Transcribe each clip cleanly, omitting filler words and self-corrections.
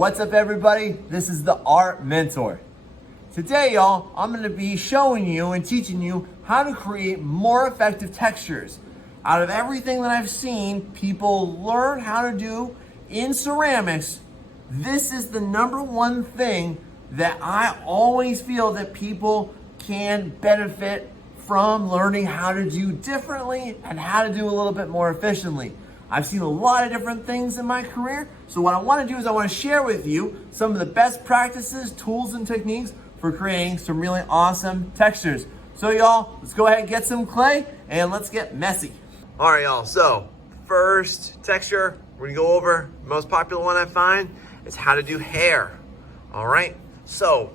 What's up, everybody? This is the Art Mentor. Today, y'all, I'm going to be showing you and teaching you how to create more effective textures. Out of everything that I've seen people learn how to do in ceramics, this is the number one thing that I always feel that people can benefit from learning how to do differently and how to do a little bit more efficiently. I've seen a lot of different things in my career, so what I want to do is I want to share with you some of the best practices, tools, and techniques for creating some really awesome textures. So y'all, let's go ahead and get some clay and let's get messy. All right, y'all, so first texture we're gonna go over, the most popular one I find is how to do hair. All right, so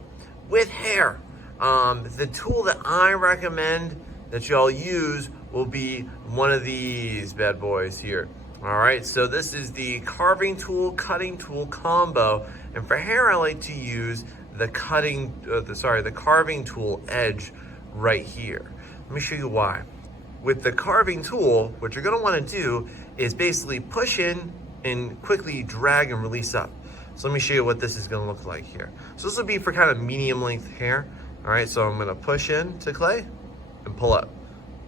with hair, the tool that I recommend that y'all use will be one of these bad boys here. All right, so this is the carving tool, cutting tool combo. And for hair, I like to use the the carving tool edge right here. Let me show you why. With the carving tool, what you're gonna wanna do is basically push in and quickly drag and release up. So let me show you what this is gonna look like here. So this will be for kind of medium length hair. All right, so I'm gonna push in to clay and pull up.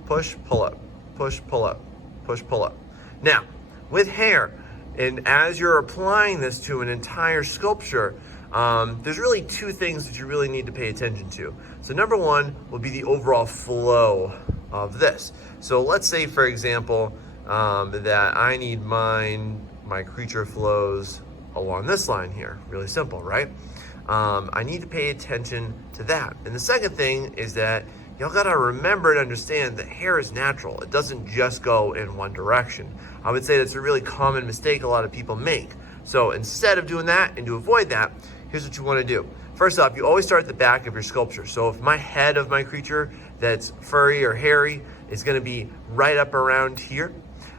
Push, pull up, push, pull up, push, pull up. Now, with hair, and as you're applying this to an entire sculpture, there's really two things that you really need to pay attention to. So number one will be the overall flow of this. So let's say, for example, that I need my creature flows along this line here. Really simple, right? I need to pay attention to that. And the second thing is that y'all gotta remember and understand that hair is natural. It doesn't just go in one direction. I would say that's a really common mistake a lot of people make. So instead of doing that and to avoid that, here's what you wanna do. First off, you always start at the back of your sculpture. So if my head of my creature that's furry or hairy is gonna be right up around here,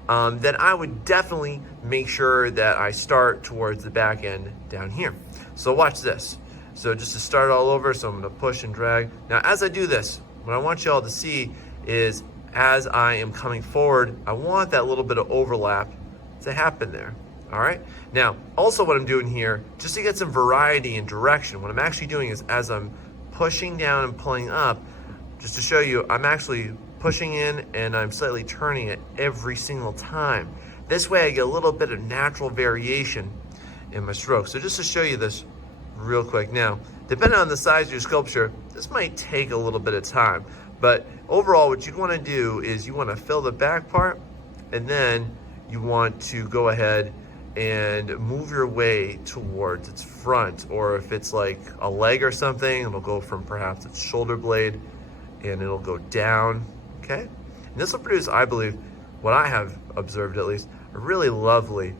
then I would definitely make sure that I start towards the back end down here. So watch this. So just to start all over, so I'm gonna push and drag. Now, as I do this, what I want y'all to see is as I am coming forward, I want that little bit of overlap to happen there, all right? Now, also what I'm doing here, just to get some variety and direction, what I'm actually doing is as I'm pushing down and pulling up, just to show you, I'm actually pushing in and I'm slightly turning it every single time. This way I get a little bit of natural variation in my stroke. So just to show you this real quick. Now, depending on the size of your sculpture, this might take a little bit of time, but overall what you'd want to do is you want to fill the back part, and then you want to go ahead and move your way towards its front, or if it's like a leg or something, it'll go from perhaps its shoulder blade and it'll go down, okay? And this will produce, I believe, what I have observed at least, a really lovely,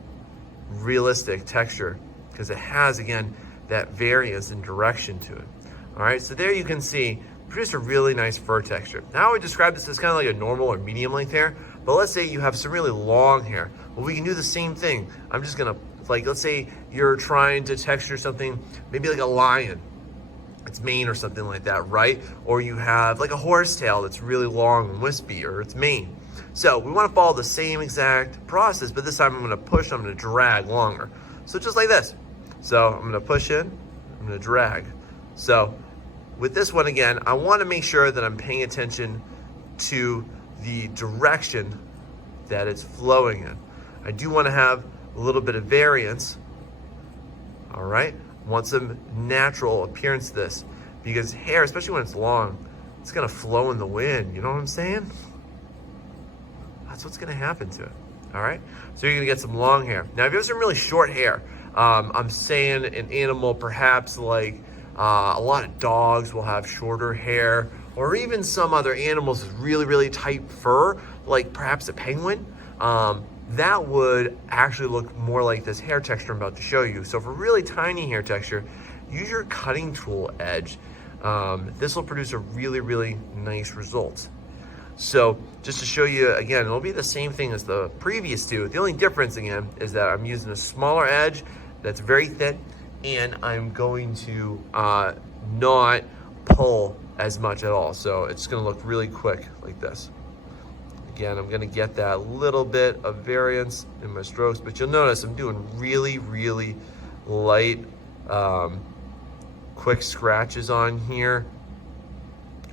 realistic texture, because it has, again, that variance in direction to it. All right, so there you can see, produce a really nice fur texture. Now I would describe this as kind of like a normal or medium length hair, but let's say you have some really long hair. Well, we can do the same thing. I'm just gonna, like, let's say you're trying to texture something, maybe like a lion, its mane or something like that, right? Or you have like a horsetail that's really long and wispy, or its mane. So we wanna follow the same exact process, but this time I'm gonna push, I'm gonna drag longer. So just like this. So I'm gonna push in, I'm gonna drag. So with this one, again, I wanna make sure that I'm paying attention to the direction that it's flowing in. I do wanna have a little bit of variance, all right? Want some natural appearance to this, because hair, especially when it's long, it's gonna flow in the wind, you know what I'm saying? That's what's gonna happen to it, all right? So you're gonna get some long hair. Now, if you have some really short hair, I'm saying an animal perhaps like a lot of dogs will have shorter hair, or even some other animals with really, really tight fur, like perhaps a penguin, that would actually look more like this hair texture I'm about to show you. So for really tiny hair texture, use your cutting tool edge. This will produce a really, really nice result. So just to show you again, it'll be the same thing as the previous two. The only difference again is that I'm using a smaller edge that's very thin, and I'm going to not pull as much at all. So it's gonna look really quick like this. Again, I'm gonna get that little bit of variance in my strokes, but you'll notice I'm doing really, really light, quick scratches on here.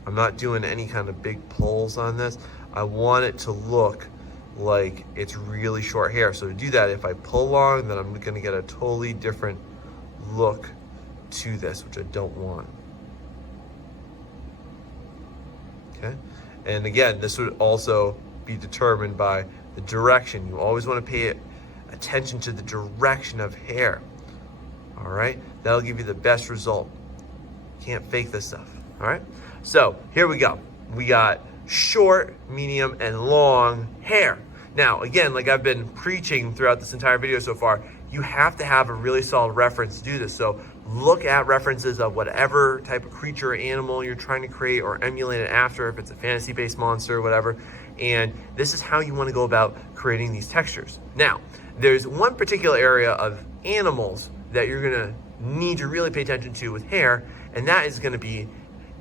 I'm not doing any kind of big pulls on this. I want it to look like it's really short hair. So to do that, if I pull long, then I'm gonna get a totally different look to this, which I don't want. Okay, and again, this would also be determined by the direction. You always want to pay attention to the direction of hair. All right, that'll give you the best result. Can't fake this stuff. All right, so here we go. We got short, medium, and long hair. Now, again, like I've been preaching throughout this entire video so far, you have to have a really solid reference to do this. So look at references of whatever type of creature or animal you're trying to create or emulate it after, if it's a fantasy-based monster or whatever. And this is how you want to go about creating these textures. Now, there's one particular area of animals that you're gonna need to really pay attention to with hair, and that is gonna be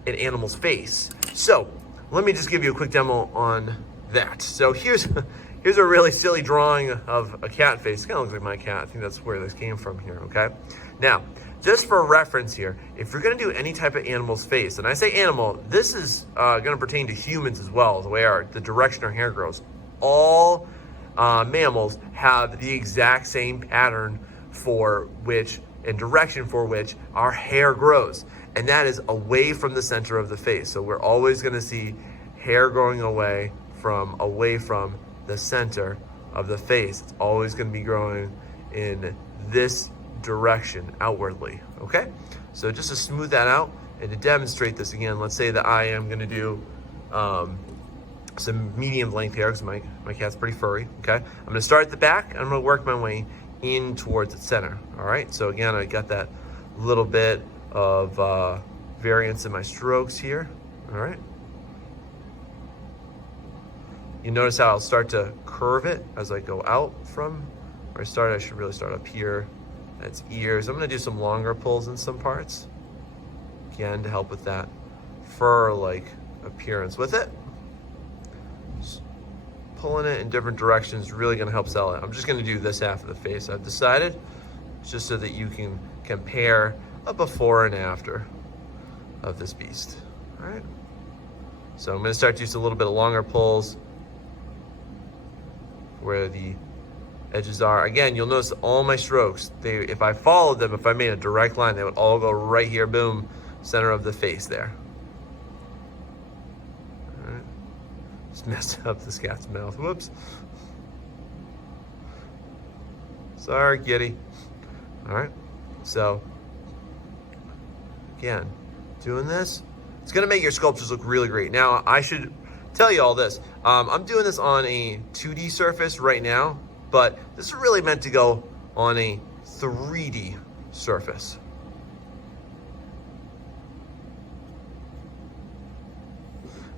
an animal's face. So let me just give you a quick demo on that. So here's a really silly drawing of a cat face. It kind of looks like my cat. I think that's where this came from here, okay? Now, just for reference here, if you're gonna do any type of animal's face, and I say animal, this is gonna pertain to humans as well, the way the direction our hair grows. All mammals have the exact same pattern for which and direction for which our hair grows, and that is away from the center of the face. So we're always gonna see hair growing away from the center of the face. It's always going to be growing in this direction outwardly, okay? So just to smooth that out and to demonstrate this again, let's say that I am going to do some medium length hair because my cat's pretty furry, okay? I'm going to start at the back and I'm going to work my way in towards the center, all right? So again, I got that little bit of variance in my strokes here, all right? You notice how I'll start to curve it as I go out from where I should really start up here. That's ears. I'm gonna do some longer pulls in some parts. Again, to help with that fur-like appearance with it. Just pulling it in different directions, really gonna help sell it. I'm just gonna do this half of the face, I've decided, just so that you can compare a before and after of this beast, all right? So I'm gonna start to use a little bit of longer pulls where the edges are. Again, you'll notice all my strokes, if I followed them, if I made a direct line, they would all go right here, boom, center of the face there. All right. Just messed up this cat's mouth, whoops. Sorry, kitty. All right, so again, doing this, it's gonna make your sculptures look really great. Now, I should tell you all this. I'm doing this on a 2D surface right now, but this is really meant to go on a 3D surface.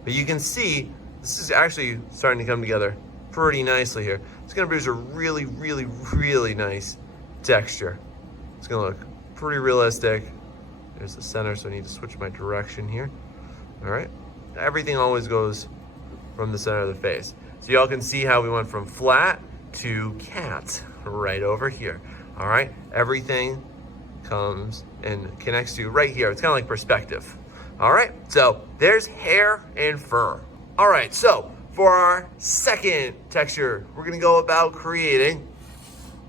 But you can see, this is actually starting to come together pretty nicely here. It's gonna produce a really, really, really nice texture. It's gonna look pretty realistic. There's the center, so I need to switch my direction here. All right, everything always goes from the center of the face. So y'all can see how we went from flat to cat right over here. All right, everything comes and connects to right here. It's kind of like perspective. All right, so there's hair and fur. All right, so for our second texture, we're gonna go about creating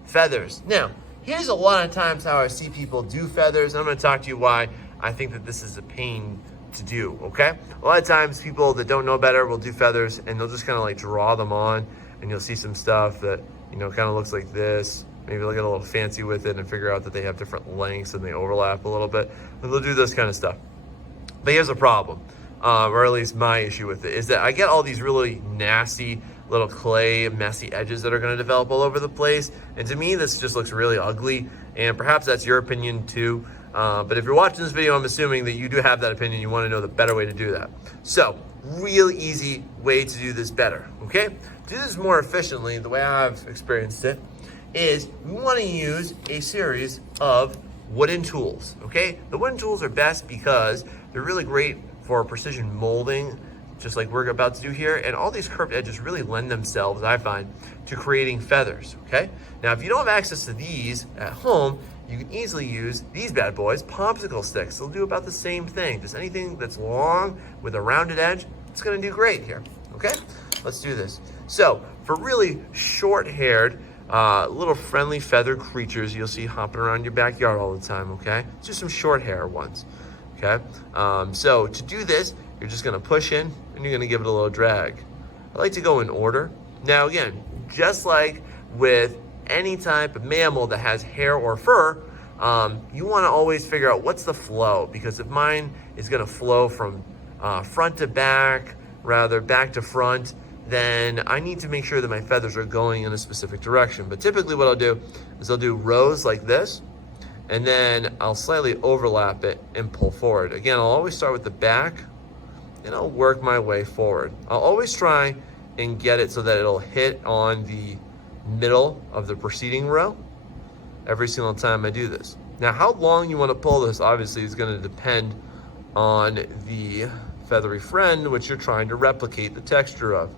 feathers. Now, here's a lot of times how I see people do feathers, and I'm gonna talk to you why I think that this is a pain to do, okay? A lot of times people that don't know better will do feathers and they'll just kind of like draw them on, and you'll see some stuff that, you know, kind of looks like this. Maybe they'll get a little fancy with it and figure out that they have different lengths and they overlap a little bit, and they'll do this kind of stuff. But here's a problem, or at least my issue with it, is that I get all these really nasty little clay, messy edges that are gonna develop all over the place. And to me, this just looks really ugly. And perhaps that's your opinion too. But if you're watching this video, I'm assuming that you do have that opinion. You wanna know the better way to do that. So, real easy way to do this better, okay? To do this more efficiently, the way I've experienced it, is we wanna use a series of wooden tools, okay? The wooden tools are best because they're really great for precision molding, just like we're about to do here. And all these curved edges really lend themselves, I find, to creating feathers, okay? Now, if you don't have access to these at home, you can easily use these bad boys, popsicle sticks. They'll do about the same thing. Just anything that's long with a rounded edge, it's gonna do great here, okay? Let's do this. So for really short-haired, little friendly feathered creatures you'll see hopping around your backyard all the time, okay? It's just some short hair ones, okay? So to do this, you're just gonna push in and you're gonna give it a little drag. I like to go in order. Now again, just like with any type of mammal that has hair or fur, you wanna always figure out what's the flow, because if mine is gonna flow from front to back, rather back to front, then I need to make sure that my feathers are going in a specific direction. But typically what I'll do is I'll do rows like this, and then I'll slightly overlap it and pull forward. Again, I'll always start with the back, and I'll work my way forward. I'll always try and get it so that it'll hit on the middle of the preceding row every single time I do this. Now, how long you want to pull this obviously is going to depend on the feathery friend which you're trying to replicate the texture of.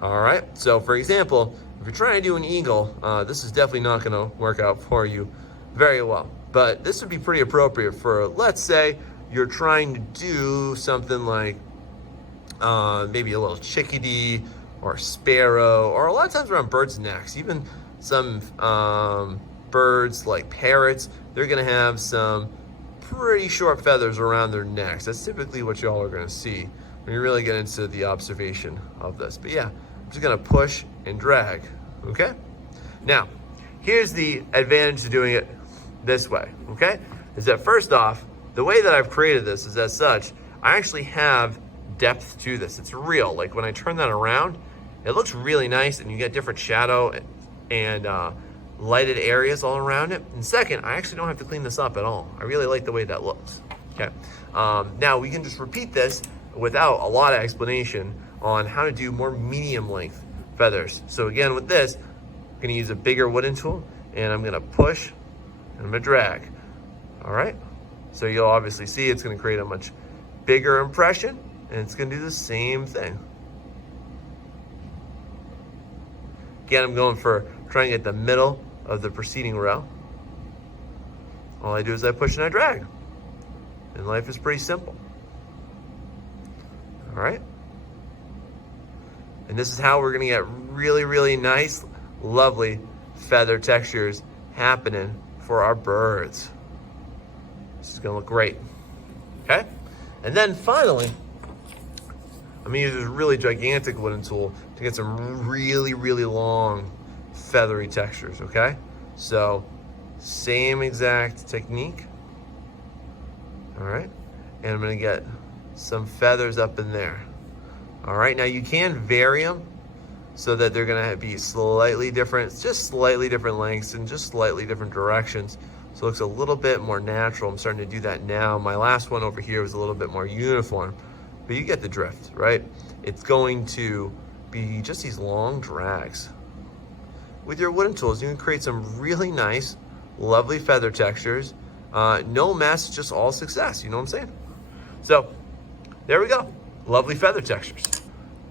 All right, so for example, if you're trying to do an eagle, this is definitely not going to work out for you very well. But this would be pretty appropriate for, let's say, you're trying to do something like maybe a little chickadee or sparrow, or a lot of times around birds' necks, even some birds like parrots, they're gonna have some pretty short feathers around their necks. That's typically what y'all are gonna see when you really get into the observation of this. But yeah, I'm just gonna push and drag, okay? Now, here's the advantage to doing it this way, okay? Is that first off, the way that I've created this is as such, I actually have depth to this. It's real. Like when I turn that around, it looks really nice, and you get different shadow and lighted areas all around it. And second, I actually don't have to clean this up at all. I really like the way that looks, okay? Now we can just repeat this without a lot of explanation on how to do more medium length feathers. So again, with this, I'm gonna use a bigger wooden tool, and I'm gonna push and I'm gonna drag, all right? So you'll obviously see it's gonna create a much bigger impression, and it's gonna do the same thing. Again, I'm going for trying to get the middle of the preceding row. All I do is I push and I drag. And life is pretty simple. All right? And this is how we're gonna get really, really nice, lovely feather textures happening for our birds. This is gonna look great, okay? And then finally, I'm gonna use this really gigantic wooden tool to get some really, really long feathery textures, okay? So, same exact technique, all right? And I'm gonna get some feathers up in there. All right, now you can vary them so that they're gonna be slightly different, just slightly different lengths and just slightly different directions. So it looks a little bit more natural. I'm starting to do that now. My last one over here was a little bit more uniform, but you get the drift, right? It's going to be just these long drags. With your wooden tools, you can create some really nice, lovely feather textures. No mess, just all success, you know what I'm saying? So, there we go, lovely feather textures.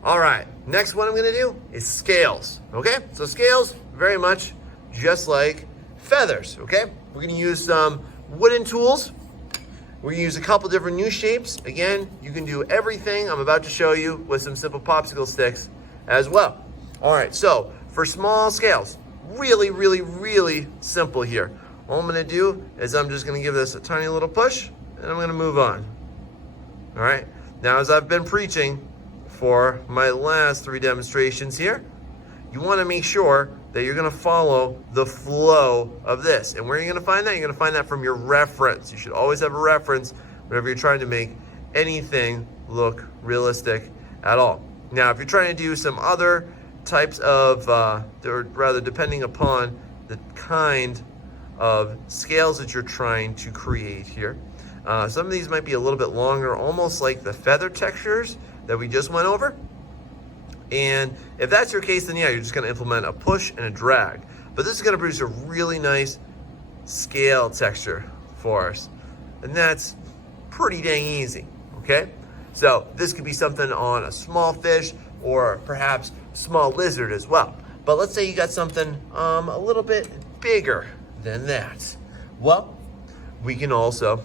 All right, next one I'm gonna do is scales, okay? So scales, very much just like feathers, okay? We're gonna use some wooden tools. We're gonna use a couple different new shapes. Again, you can do everything I'm about to show you with some simple popsicle sticks as well. All right, so for small scales, really, really, really simple here. All I'm gonna do is I'm just gonna give this a tiny little push, and I'm gonna move on. All right, now as I've been preaching for my last 3 demonstrations here, you wanna make sure that you're gonna follow the flow of this. And where are you gonna find that? You're gonna find that from your reference. You should always have a reference whenever you're trying to make anything look realistic at all. Now, if you're trying to do some other types of, or rather depending upon the kind of scales that you're trying to create here, some of these might be a little bit longer, almost like the feather textures that we just went over. And if that's your case, then yeah, you're just gonna implement a push and a drag. But this is gonna produce a really nice scale texture for us. And that's pretty dang easy, okay? So this could be something on a small fish or perhaps small lizard as well. But let's say you got something a little bit bigger than that. Well, we can also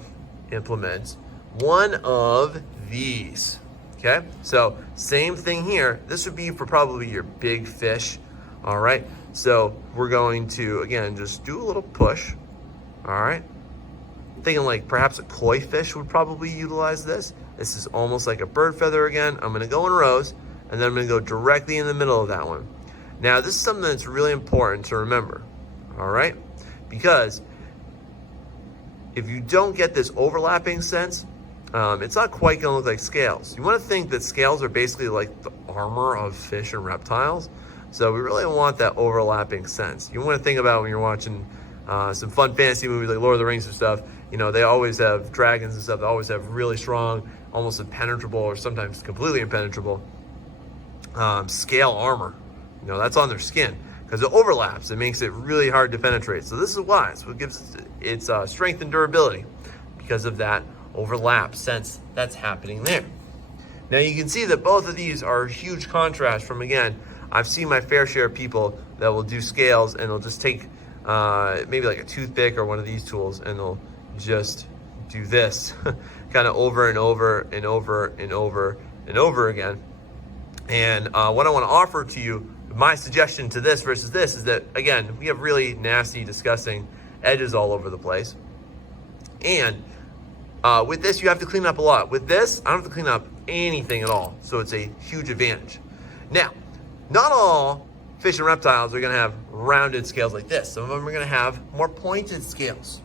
implement one of these. Okay, so same thing here. This would be for probably your big fish. All right, so we're going to, again, just do a little push. All right, thinking like perhaps a koi fish would probably utilize this. This is almost like a bird feather again. I'm gonna go in rows, and then I'm gonna go directly in the middle of that one. Now, this is something that's really important to remember, all right? Because if you don't get this overlapping sense, it's not quite gonna look like scales. You wanna think that scales are basically like the armor of fish and reptiles. So we really want that overlapping sense. You wanna think about when you're watching some fun fantasy movies like Lord of the Rings and stuff, you know, they always have dragons and stuff. They always have really strong, almost impenetrable or sometimes completely impenetrable scale armor. You know, that's on their skin because it overlaps. It makes it really hard to penetrate. So this is why. So it gives its strength and durability because of that overlap sense that's happening there. Now you can see that both of these are a huge contrast from, again, I've seen my fair share of people that will do scales and they'll just take maybe like a toothpick or one of these tools and they'll just do this kind of over and over and over and over and over again. And what I want to offer to you, my suggestion to this versus this is that, again, we have really nasty, disgusting edges all over the place. And with this, you have to clean up a lot. With this, I don't have to clean up anything at all. So it's a huge advantage. Now, not all fish and reptiles are going to have rounded scales like this. Some of them are going to have more pointed scales.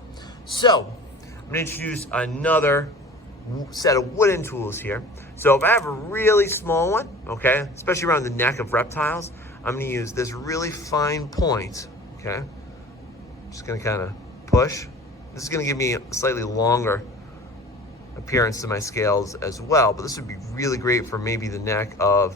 So I'm going to introduce another set of wooden tools here. So if I have a really small one, okay, especially around the neck of reptiles, I'm going to use this really fine point, okay? Just going to kind of push. This is going to give me a slightly longer appearance to my scales as well, but this would be really great for maybe the neck of,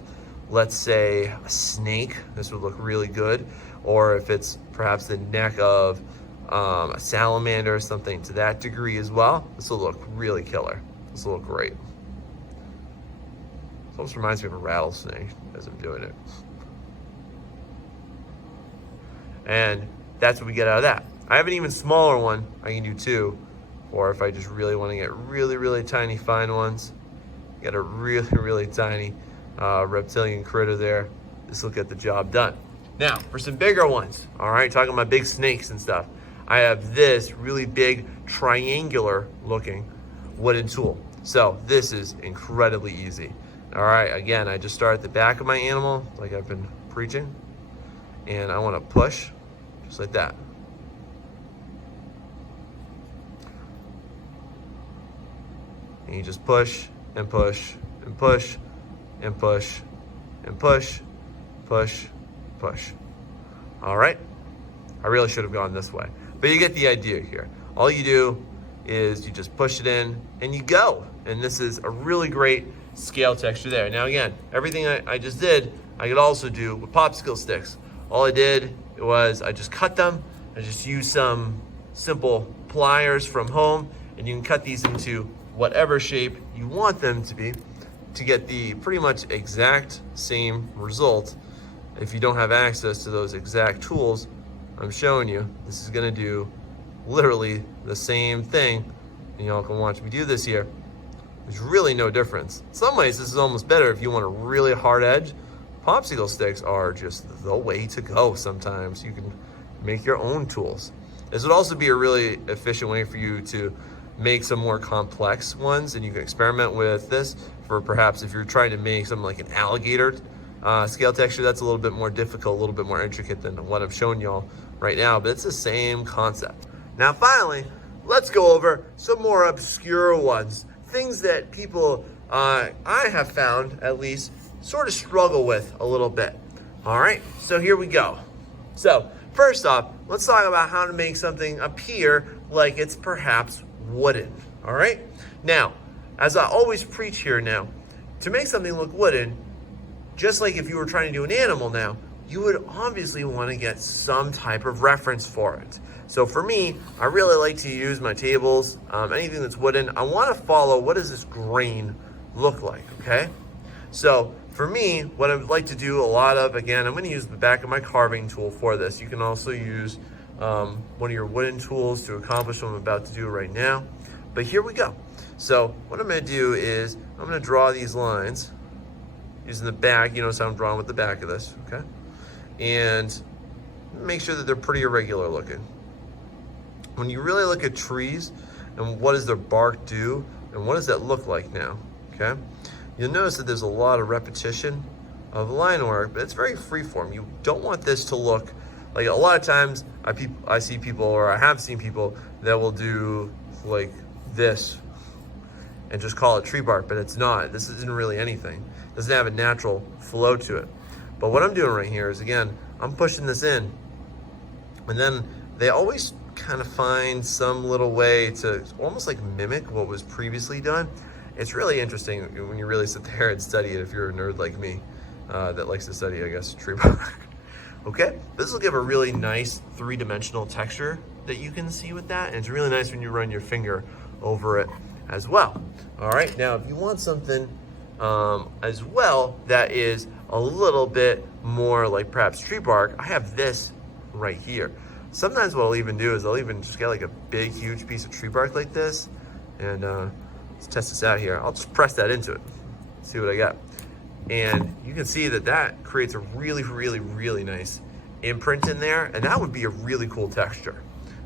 let's say, a snake. This would look really good. Or if it's perhaps the neck of a salamander or something to that degree as well, this will look really killer. This will look great. It almost reminds me of a rattlesnake as I'm doing it. And that's what we get out of that. I have an even smaller one I can do too, or if I just really want to get really, really tiny fine ones, get a really, really tiny reptilian critter there, this will get the job done. Now, for some bigger ones, all right, talking about big snakes and stuff, I have this really big triangular looking wooden tool. So this is incredibly easy. All right, again, I just start at the back of my animal, like I've been preaching, and I want to push, just like that. And you just push and push and push and push and push, push, push. All right, I really should have gone this way, but you get the idea here. All you do is you just push it in and you go. And this is a really great scale texture there. Now again, everything I just did, I could also do with popsicle sticks. All I did was I just cut them. I just used some simple pliers from home, and you can cut these into whatever shape you want them to be to get the pretty much exact same result. If you don't have access to those exact tools I'm showing you, this is gonna do literally the same thing. And y'all can watch me do this here. There's really no difference. In some ways, this is almost better if you want a really hard edge. Popsicle sticks are just the way to go sometimes. You can make your own tools. This would also be a really efficient way for you to make some more complex ones, and you can experiment with this for perhaps if you're trying to make something like an alligator scale texture. That's a little bit more difficult, a little bit more intricate than what I'm showing y'all right now, but it's the same concept. Now finally, let's go over some more obscure ones. Things that people, I have found at least, sort of struggle with a little bit. All right, so here we go. So first off, let's talk about how to make something appear like it's perhaps wooden. All right, now, as I always preach here now, to make something look wooden, just like if you were trying to do an animal now, you would obviously want to get some type of reference for it. So for me, I really like to use my tables, anything that's wooden. I want to follow, what does this grain look like, okay? So for me, what I would like to do a lot of, again, I'm going to use the back of my carving tool for this. You can also use one of your wooden tools to accomplish what I'm about to do right now. But here we go. So what I'm gonna do is I'm gonna draw these lines using the back. You notice how I'm drawing with the back of this, okay? And make sure that they're pretty irregular looking. When you really look at trees and what does their bark do and what does that look like now, okay? You'll notice that there's a lot of repetition of line work, but it's very freeform. You don't want this to look like, a lot of times I see people, or I have seen people that will do like this and just call it tree bark, but it's not. This isn't really anything. It doesn't have a natural flow to it. But what I'm doing right here is, again, I'm pushing this in, and then they always kind of find some little way to almost like mimic what was previously done. It's really interesting when you really sit there and study it, if you're a nerd like me that likes to study, I guess, tree bark. Okay, this will give a really nice three-dimensional texture that you can see with that, and it's really nice when you run your finger over it as well. All right, now if you want something as well that is a little bit more like perhaps tree bark, I have this right here. Sometimes what I'll even do is I'll even just get like a big, huge piece of tree bark like this, and let's test this out here. I'll just press that into it, see what I got. And you can see that that creates a really, really, really nice imprint in there, and that would be a really cool texture,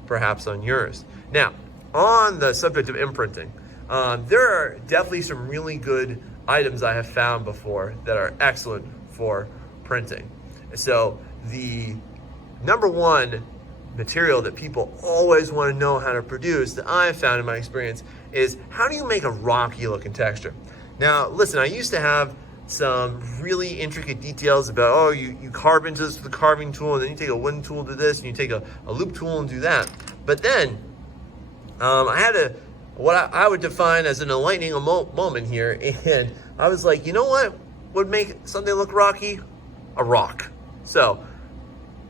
perhaps on yours. Now, on the subject of imprinting, there are definitely some really good items I have found before that are excellent for printing. So the number one material that people always want to know how to produce, that I've found in my experience, is how do you make a rocky looking texture? Now, listen, I used to have some really intricate details about, oh, you carve into this with a carving tool, and then you take a wooden tool to this, and you take a loop tool and do that. But then I had what I would define as an enlightening moment here, and I was like, you know what would make something look rocky? A rock. So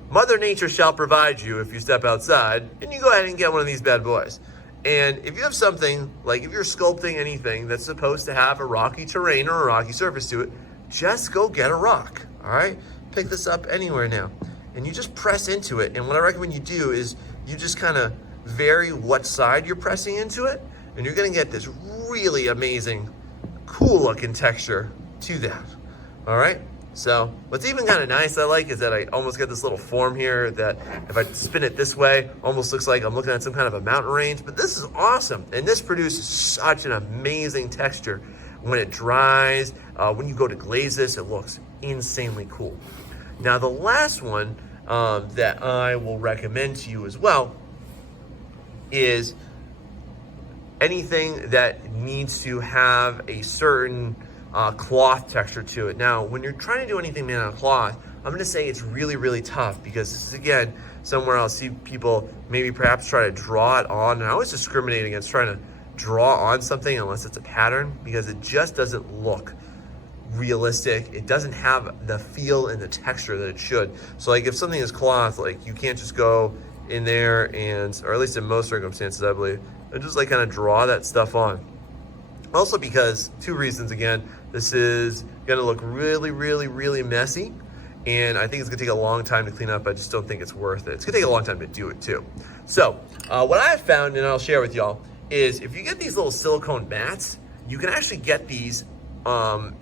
Mother Nature shall provide you if you step outside, and you go ahead and get one of these bad boys. And if you have something, like if you're sculpting anything that's supposed to have a rocky terrain or a rocky surface to it, just go get a rock, all right? Pick this up anywhere now. And you just press into it. And what I recommend you do is you just kind of vary what side you're pressing into it, and you're gonna get this really amazing, cool looking texture to that, all right? So what's even kind of nice I like is that I almost get this little form here that if I spin it this way, almost looks like I'm looking at some kind of a mountain range, but this is awesome. And this produces such an amazing texture. When it dries, when you go to glaze this, it looks insanely cool. Now the last one that I will recommend to you as well is anything that needs to have a certain cloth texture to it. Now, when you're trying to do anything made out of cloth, I'm gonna say it's really, really tough, because this is, again, somewhere I'll see people maybe perhaps try to draw it on, and I always discriminate against trying to draw on something unless it's a pattern, because it just doesn't look realistic. It doesn't have the feel and the texture that it should. So like if something is cloth, like you can't just go in there and, or at least in most circumstances, I believe, and just like kind of draw that stuff on. Also because, two reasons again, this is gonna look really, really, really messy, and I think it's gonna take a long time to clean up. I just don't think it's worth it. It's gonna take a long time to do it too. So what I've found, and I'll share with y'all, is if you get these little silicone mats, you can actually get these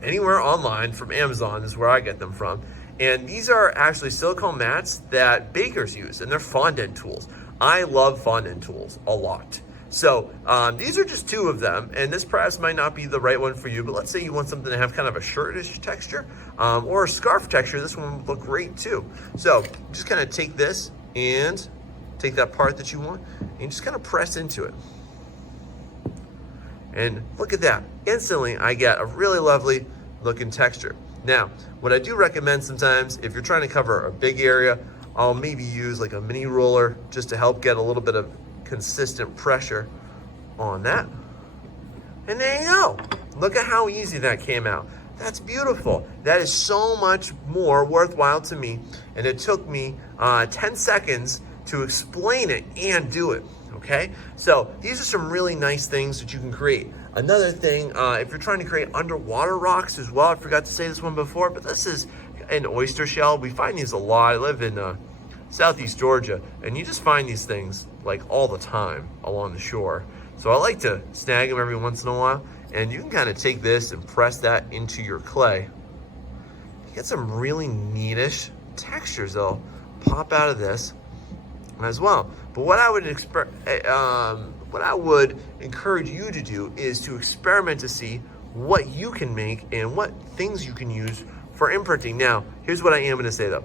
anywhere online. From Amazon is where I get them from. And these are actually silicone mats that bakers use, and they're fondant tools. I love fondant tools a lot. So these are just two of them, and this perhaps might not be the right one for you, but let's say you want something to have kind of a shirtish texture or a scarf texture. This one would look great too. So just kind of take this and take that part that you want and just kind of press into it. And look at that. Instantly, I get a really lovely looking texture. Now, what I do recommend sometimes, if you're trying to cover a big area, I'll maybe use like a mini roller just to help get a little bit of consistent pressure on that. And there you go. Look at how easy that came out. That's beautiful. That is so much more worthwhile to me, and it took me 10 seconds to explain it and do it, okay? So these are some really nice things that you can create. Another thing, if you're trying to create underwater rocks as well, I forgot to say this one before, but this is an oyster shell. We find these a lot. I live in Southeast Georgia, and you just find these things like all the time along the shore. So I like to snag them every once in a while, and you can kind of take this and press that into your clay. You get some really neatish textures that'll pop out of this as well. But what I would encourage you to do is to experiment to see what you can make and what things you can use for imprinting. Now, here's what I am gonna say though.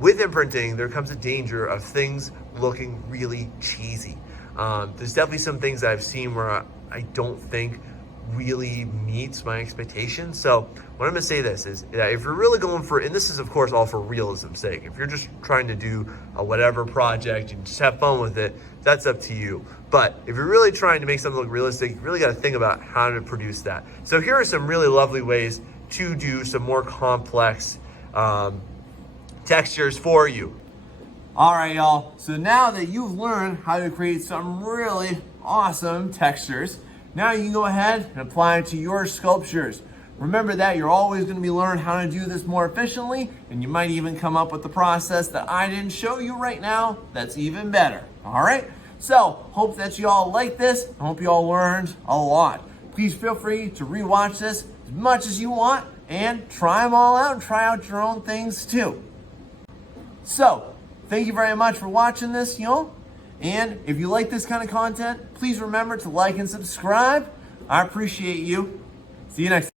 With imprinting, there comes a danger of things looking really cheesy. There's definitely some things that I've seen where I don't think really meets my expectations. So what I'm gonna say this is that if you're really going for, and this is of course all for realism's sake, if you're just trying to do a whatever project and just have fun with it, that's up to you. But if you're really trying to make something look realistic, you really gotta think about how to produce that. So here are some really lovely ways to do some more complex textures for you. All right, y'all. So now that you've learned how to create some really awesome textures, now you can go ahead and apply it to your sculptures. Remember that you're always going to be learning how to do this more efficiently, and you might even come up with the process that I didn't show you right now that's even better. All right? So, hope that you all like this. I hope you all learned a lot. Please feel free to rewatch this as much as you want and try them all out and try out your own things too. So, thank you very much for watching this, y'all. And if you like this kind of content, please remember to like and subscribe. I appreciate you. See you next time.